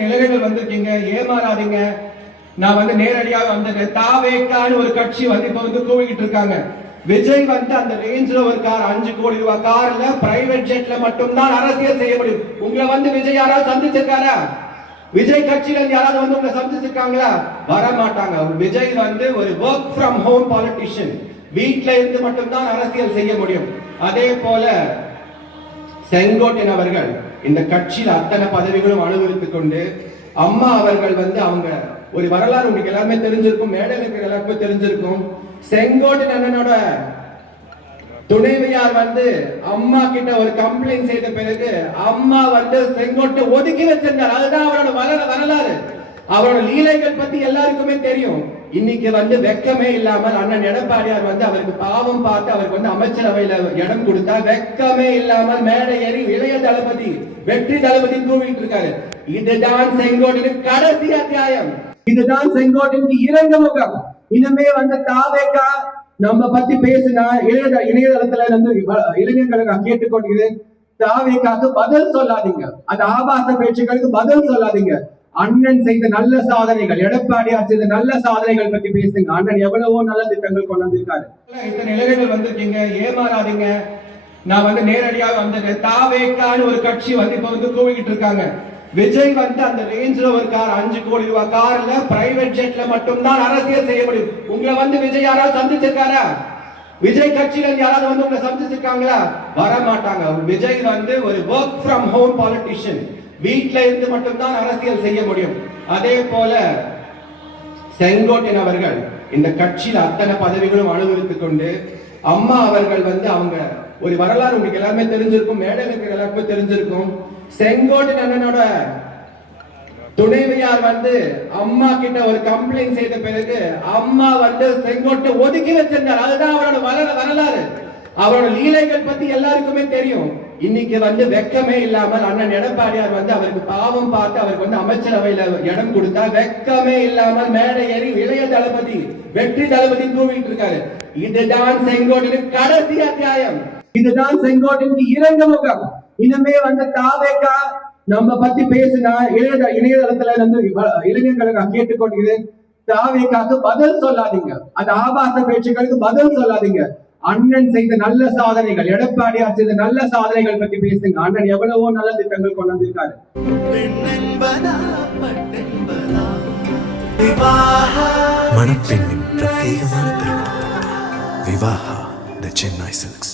இத்தனை இளைஞர்கள் வந்திருக்கீங்க, ஏமாறாதீங்க. நான் வந்து நேரடியாக வந்து தாவேக்கான்னு ஒரு கட்சி வந்து இப்ப வந்து கூவிக்கிட்டு இருக்காங்க. விஜய் வந்து அந்த ரேஞ்ச்ல ஒரு கார் 5 கோடி ரூபாய் கார்ல பிரைவேட் ஜெட்ல மட்டும்தான் அரசியல் செய்ய முடியும். உங்களை வந்து விஜய் யாராவது சந்திச்சிருக்காரா? விஜய் கட்சியில யாராவது வந்து உங்களை சந்திச்சிருக்காங்களா? வர மாட்டாங்க. விஜய் வந்து ஒரு ஒர்க் ஃப்ரம் ஹோம் பாலிட்டிஷியன். வீட்ல இருந்து மட்டும்தான் அரசியல் செய்ய முடியும். அதே போல செங்கோட்டையன் அவர்கள் இந்த கட்சியில் அத்தனை பதவிகளும் அனுபவித்துக் கொண்டு அம்மா அவர்கள் வந்து அவங்க ஒரு வரலாறு உங்களுக்கு எல்லாருமே தெரிஞ்சிருக்கும், மேடையில் இருக்கிற எல்லாருக்குமே தெரிஞ்சிருக்கும். செங்கோட்டையன் அண்ணனோட துணைவியார் வந்து அம்மா கிட்ட ஒரு கம்ப்ளைண்ட் செய்த பிறகு அம்மா வந்து செங்கோட்டை ஒதுக்கி வச்சிருந்தார். அதுதான் அவரோட வரலாறு. அவரோட லீலைகள் பத்தி எல்லாருக்குமே தெரியும். இன்னைக்கு வந்து வெக்கமே இல்லாமல் அண்ணன் எடப்பாடியார் வந்து அவருக்கு பாவம் பார்த்து அவருக்கு வந்து அமைச்சரவையில இடம் கொடுத்தா வெக்கமே இல்லாமல் மேடை ஏறி இளைய தளபதி வெற்றி தளபதி கூவிட்டு இருக்காரு. இதுதான் செங்கோட்டையின் கடைசி அத்தியாயம். இதுதான் செங்கோட்டையின் இறங்க முகம். இனிமே வந்து தாவேக்கா நம்ம பத்தி பேசினா இணையதளத்துல வந்து இளைஞர்களை நான் கேட்டுக்கொள்கிறேன். தாவேக்காக்கு பதில் சொல்லாதீங்க. அந்த ஆபாச பேச்சுக்களுக்கு பதில் சொல்லாதீங்க. அண்ணன் செய்த நல்ல சாதனைகள், எடப்பாடியார் செய்த நல்ல சாதனைகள் பத்தி பேசுங்க. அண்ணன் எவ்வளவோ நல்ல திட்டங்கள் கொண்டு வந்திருக்காரு. இத்தனை இளைஞர்கள் வந்திருக்கீங்க, ஏமாறாதீங்க. நான் வந்து நேரடியாக வந்து தாவேக்கான்னு ஒரு கட்சி வந்து இப்ப வந்து கூவிக்கிட்டு இருக்காங்க. விஜய் வந்து அந்த ரேஞ்ச்ல ஒரு கார் 5 கோடி ரூபாய் கார்ல பிரைவேட் ஜெட்ல மட்டும்தான் அரசியல் செய்ய முடியும். உங்களை வந்து விஜய் யாராவது சந்திச்சிருக்காரா? விஜய் கட்சியில யாராவது வந்து உங்களை சந்திச்சிருக்காங்களா? வர மாட்டாங்க. விஜய் வந்து ஒரு ஒர்க் ஃப்ரம் ஹோம் பாலிட்டிஷியன். வீட்ல இருந்து மட்டும்தான் அரசியல் செய்ய முடியும். அதே போல செங்கோட்டையன் அவர்கள் இந்த கட்சியில் அத்தனை பதவிகளும் அனுபவித்துக் கொண்டு அம்மா அவர்கள் வந்து அவங்க ஒரு வரலாறு உங்களுக்கு எல்லாருமே தெரிஞ்சிருக்கும், மேடையில் இருக்கிற எல்லாருக்குமே தெரிஞ்சிருக்கும். செங்கோட்டையன் அண்ணனோட துணைவியார் வந்து அம்மா கிட்ட ஒரு கம்ப்ளைண்ட் செய்த பிறகு அம்மா வந்து செங்கோட்டை ஒதுக்கி வச்சிருந்தார். அதுதான் அவரோட வரலாறு. அவரோட லீலைகள் பத்தி எல்லாருக்குமே தெரியும். இன்னைக்கு வந்து வெக்கமே இல்லாமல் அண்ணன் எடப்பாடியார் வந்து அவருக்கு பாவம் பார்த்து அவருக்கு வந்து அமைச்சரவையில இடம் கொடுத்தா வெக்கமே இல்லாமல் மேடை ஏறி இளைய தளபதி வெற்றி தளபதி கூவிட்டு இருக்காரு. இதுதான் செங்கோட்டையின் கடைசி அத்தியாயம். இதுதான் செங்கோட்டையின் இறங்க முகம். இனிமே வந்து தாவேக்கா நம்ம பத்தி பேசினா இணையதளத்துல வந்து இளைஞர்களை நான் கேட்டுக்கொள்கிறேன். தாவேக்காக்கு பதில் சொல்லாதீங்க. அந்த ஆபாச பேச்சுக்களுக்கு பதில் சொல்லாதீங்க. அண்ணன் செய்த நல்ல சாதனைகள், எடப்பாடியார் செய்த நல்ல சாதனைகள் பத்தி பேசுங்க. அண்ணன் எவ்வளவோ நல்ல திட்டங்கள் கொண்டு வந்திருக்காரு. மணப்பெண்ணின் பிரத்யேகமான திருமணம் விவாஹா தி சென்னை சில்க்ஸ்.